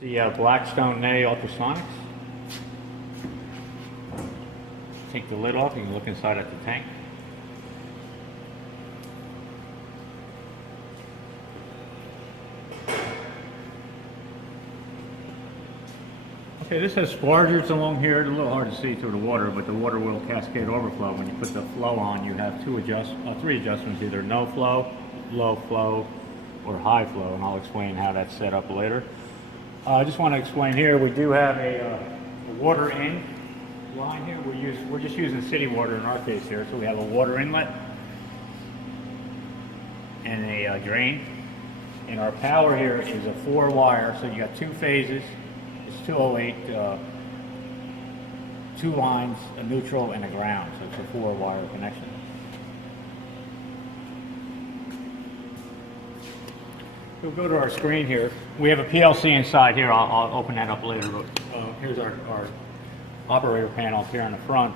The Blackstone Ney Ultrasonics. Take the lid off, you can look inside at the tank. Okay, this has spargers along here. It's a little hard to see through the water, but the water will cascade overflow. When you put the flow on, you have three adjustments, either no flow, low flow, or high flow, and I'll explain how that's set up later. I just want to explain here, we do have a water in line here. We're just using city water in our case here, so we have a water inlet and a drain. And our power here is a 4-wire, so you got 2 phases. It's 208, 2 lines, a neutral and a ground, so it's a 4-wire connection. We'll go to our screen here. We have a PLC inside here. I'll open that up later, but here's our operator panel here on the front.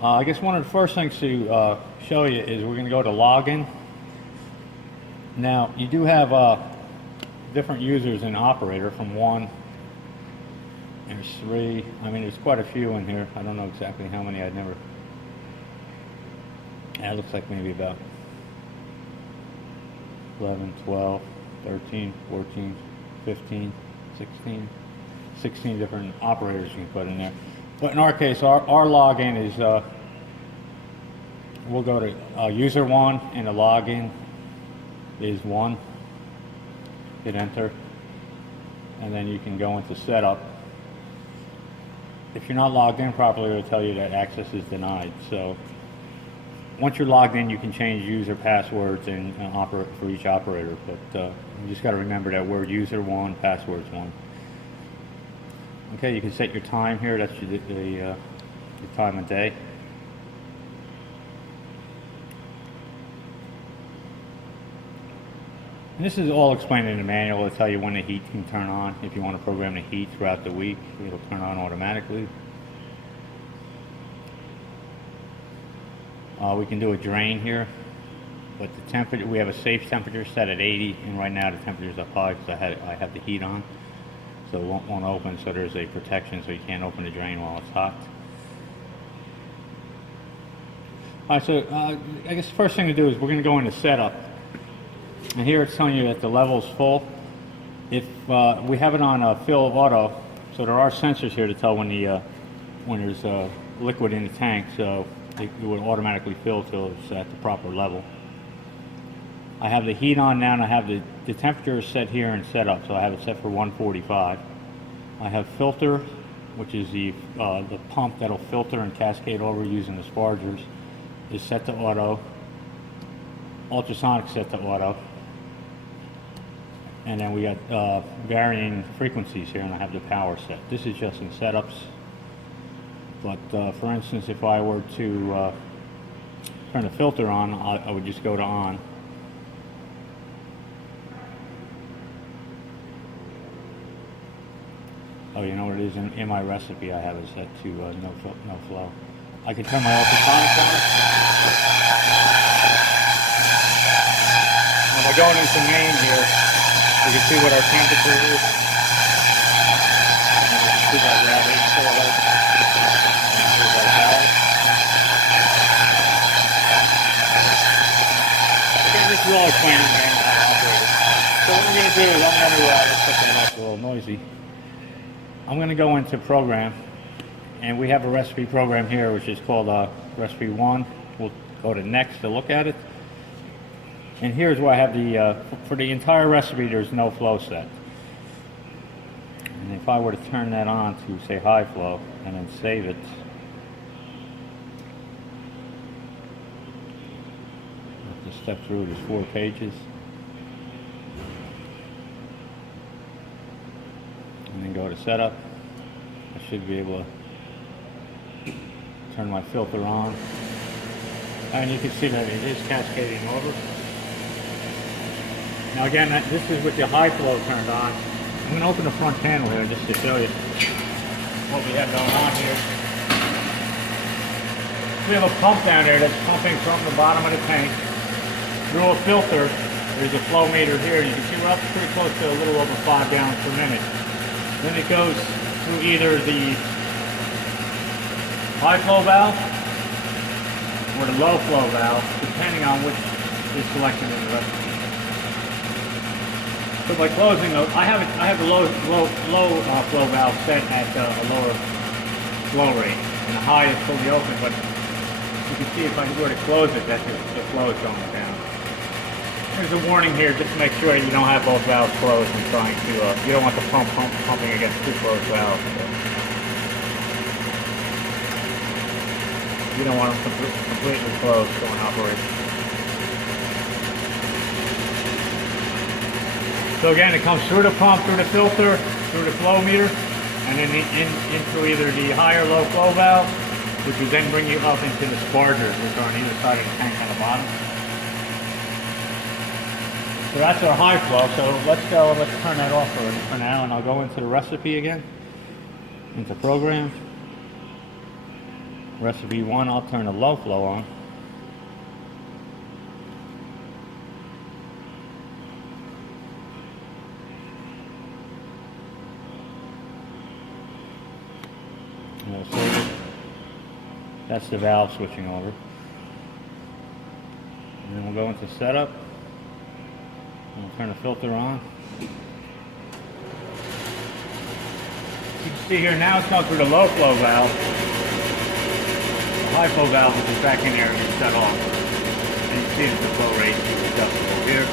I guess one of the first things to show you is we're going to go to login. Now, you do have different users in operator from 1. There's 3. I mean, there's quite a few in here. I don't know exactly how many. I'd never. It looks like maybe about 11, 12, 13, 14, 15, 16 different operators you can put in there. But in our case, our login is, we'll go to user 1, and the login is 1. Hit enter, and then you can go into setup. If you're not logged in properly, it'll tell you that access is denied. So once you're logged in, you can change user passwords and for each operator. But you just got to remember that we're user 1, passwords 1. Okay, you can set your time here. That's the time of day. And this is all explained in the manual. It'll tell you when the heat can turn on. If you want to program the heat throughout the week, it'll turn on automatically. We can do a drain here, but the temperature, we have a safe temperature set at 80, and right now the temperature's up high because I have the heat on, so it won't open. So there's a protection, so you can't open the drain while it's hot. All right, so I guess the first thing to do is we're going to go into setup. And here it's telling you that the level's full. If we have it on fill auto, so there are sensors here to tell when there's liquid in the tank, so it will automatically fill till it's at the proper level. I have the heat on now, and I have the temperature is set here in setup, so I have it set for 145. I have filter, which is the pump that'll filter and cascade over using the spargers, is set to auto. Ultrasonic set to auto. And then we got varying frequencies here, and I have the power set. This is just in setups. But for instance, if I were to turn the filter on, I would just go to on. Oh, you know what it is? In my recipe, I have it set to no flow. I can turn my ultrasonic on. When we're going into main here, you can see what our temperature is. See that we're at 840. Again, this is all explaining how to operate it. So what we're going to do is I'm going to let's put that up, a little noisy. I'm going to go into program, and we have a recipe program here which is called recipe 1. We'll go to next to look at it. And here's where I have the, for the entire recipe, there's no flow set. And if I were to turn that on to, say, high flow, and then save it, I have to step through, there's 4 pages. And then go to setup. I should be able to turn my filter on. And you can see that it is cascading over. Now again, this is with the high flow turned on. I'm going to open the front panel here just to show you what we have going on here. We have a pump down there that's pumping from the bottom of the tank through a filter. There's a flow meter here. You can see we're up pretty close to a little over 5 gallons per minute. Then it goes through either the high flow valve or the low flow valve, depending on which is selected in the recipe. So by closing, I have the low flow valve set at a lower flow rate, and the high is fully open. But you can see if I were to close it, that the flow is going down. There's a warning here, just to make sure you don't have both valves closed and trying to. You don't want the pumping against two closed valves. So you don't want them completely closed during operation. So again, it comes through the pump, through the filter, through the flow meter, and then into either the high or low flow valve, which will then bring you up into the spargers, which are on either side of the tank on the bottom. So that's our high flow. So let's turn that off for now, and I'll go into the recipe again, into program. Recipe 1, I'll turn the low flow on. That's the valve switching over. And then we'll go into setup. And we'll turn the filter on. You can see here now it's going through the low flow valve. The high flow valve is back in there and it's shut off. And you can see that the flow rate is adjustable here.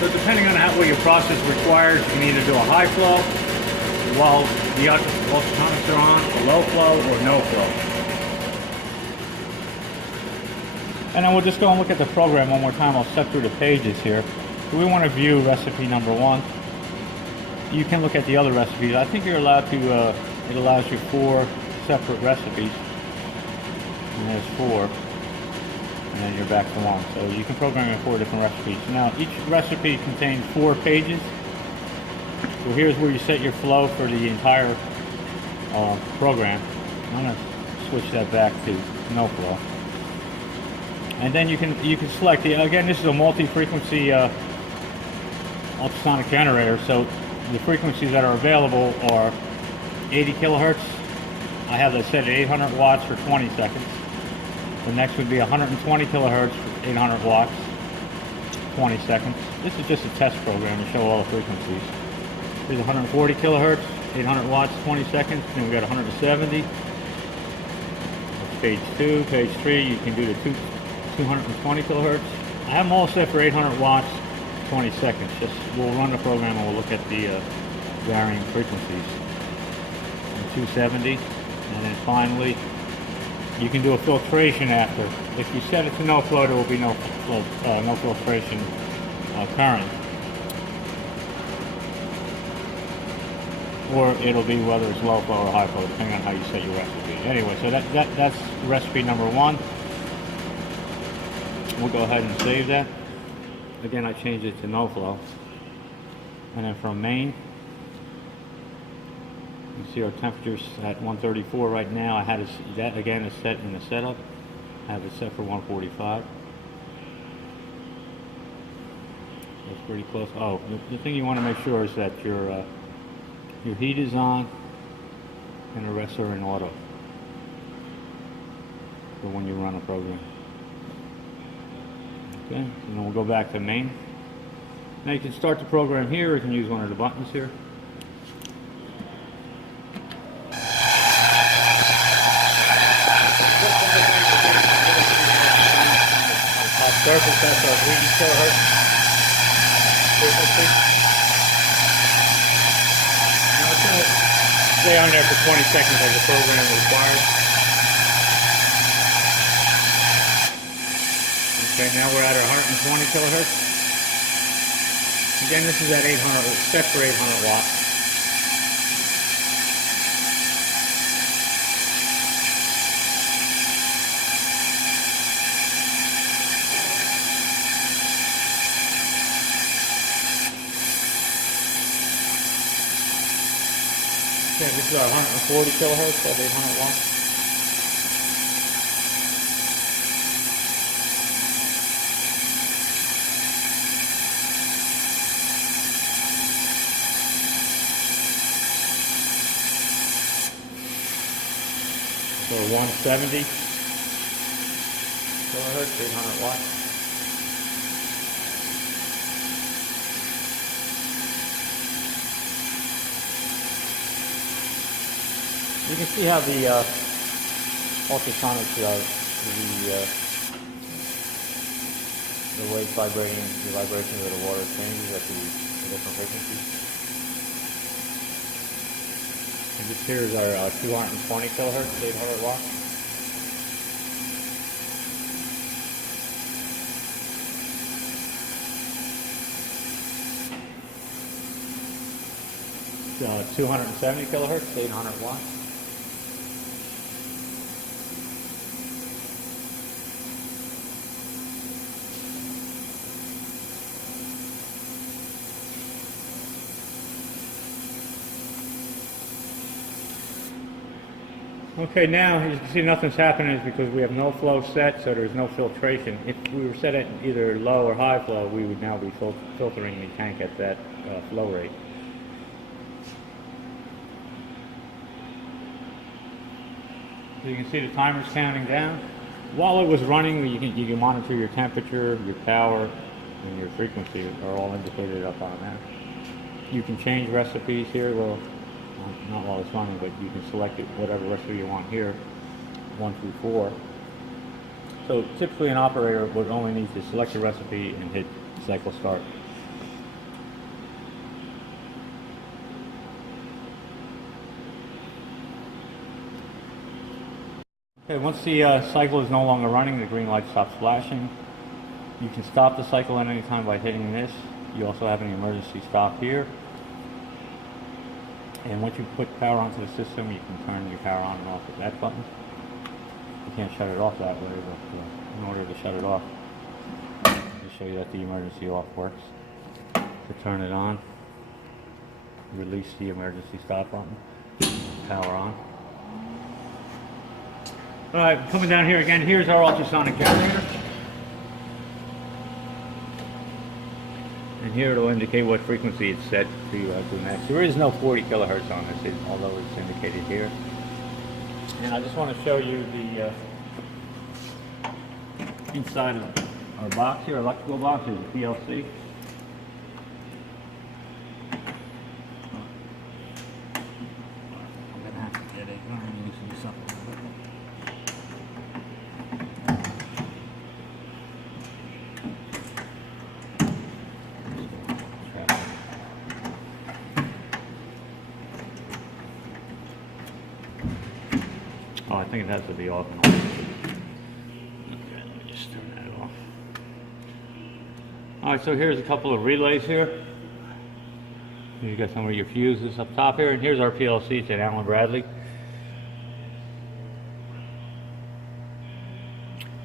So depending on what your process requires, you can either do a high flow while the ultrasonics are on, a low flow, or no flow. And then we'll just go and look at the program one more time. I'll step through the pages here. So we want to view recipe number 1. You can look at the other recipes. I think you're allowed to, it allows you 4 separate recipes. And there's 4. And then you're back to 1. So you can program in 4 different recipes. Now each recipe contains 4 pages. So here's where you set your flow for the entire program. I'm going to switch that back to no flow. And then you can select again, this is a multi-frequency ultrasonic generator, so the frequencies that are available are 80 kilohertz. I have that set at 800 watts for 20 seconds. The next would be 120 kilohertz for 800 watts, 20 seconds. This is just a test program to show all the frequencies. There's 140 kilohertz, 800 watts, 20 seconds. Then we got 170. That's page 2. Page 3, you can do the 220 kilohertz. I have them all set for 800 watts, 20 seconds. Just we'll run the program and we'll look at the varying frequencies. And 270, and then finally you can do a filtration after. If you set it to no flow, there will be no filtration current, or it'll be whether it's low flow or high flow, depending on how you set your recipe. Anyway, so that's recipe number 1. We'll go ahead and save that. Again, I changed it to no flow. And then from main, you can see our temperature's at 134 right now. I had that again is set in the setup. I have it set for 145. That's pretty close. Oh, the thing you want to make sure is that your heat is on and the rest are in auto for when you run a program. Okay, and then we'll go back to main. Now you can start the program here, or you can use one of the buttons here. Surface, that's our 80 kilohertz frequency. Now it's going to stay on there for 20 seconds as the program requires. Okay, now we're at our 120 kilohertz. Again, this is at 800, set for 800 watts. Okay, this is our 140 kilohertz at 800 watts. So 170 kilohertz, 800 watts. You can see how the ultrasonic, the waves vibrating, the vibration of the water changes at the different frequencies. And this here is our 220 kilohertz, 800 watts. It's 270 kilohertz, 800 watts. Okay, now as you can see nothing's happening is because we have no flow set, so there's no filtration. If we were set at either low or high flow, we would now be filtering the tank at that flow rate. So you can see the timer's counting down. While it was running, you can monitor your temperature, your power, and your frequency are all indicated up on there. You can change recipes here. Well, not while it's running, but you can select it, whatever recipe you want here, 1 through 4. So typically an operator would only need to select a recipe and hit cycle start. Okay, once the cycle is no longer running, the green light stops flashing. You can stop the cycle at any time by hitting this. You also have an emergency stop here. And once you put power onto the system, you can turn your power on and off with that button. You can't shut it off that way, but in order to shut it off, I'll show you that the emergency off works. To turn it on, release the emergency stop button, power on. Alright, coming down here again, here's our ultrasonic generator. And here it'll indicate what frequency it's set to max. There is no 40 kilohertz on this, although it's indicated here. And I just want to show you the inside of our box here, electrical box, is a PLC. I'm going to have to get it. I'm going to need to do something. Oh, I think it has to be off and on. Okay, let me just turn that off. Alright, so here's a couple of relays here. You got some of your fuses up top here, and here's our PLC. It's an Allen Bradley.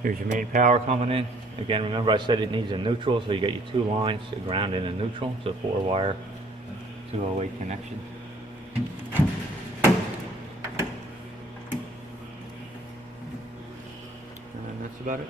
Here's your main power coming in. Again, remember I said it needs a neutral, so you got your 2 lines, a ground and a neutral. It's a 4-wire 208 connection. And that's about it.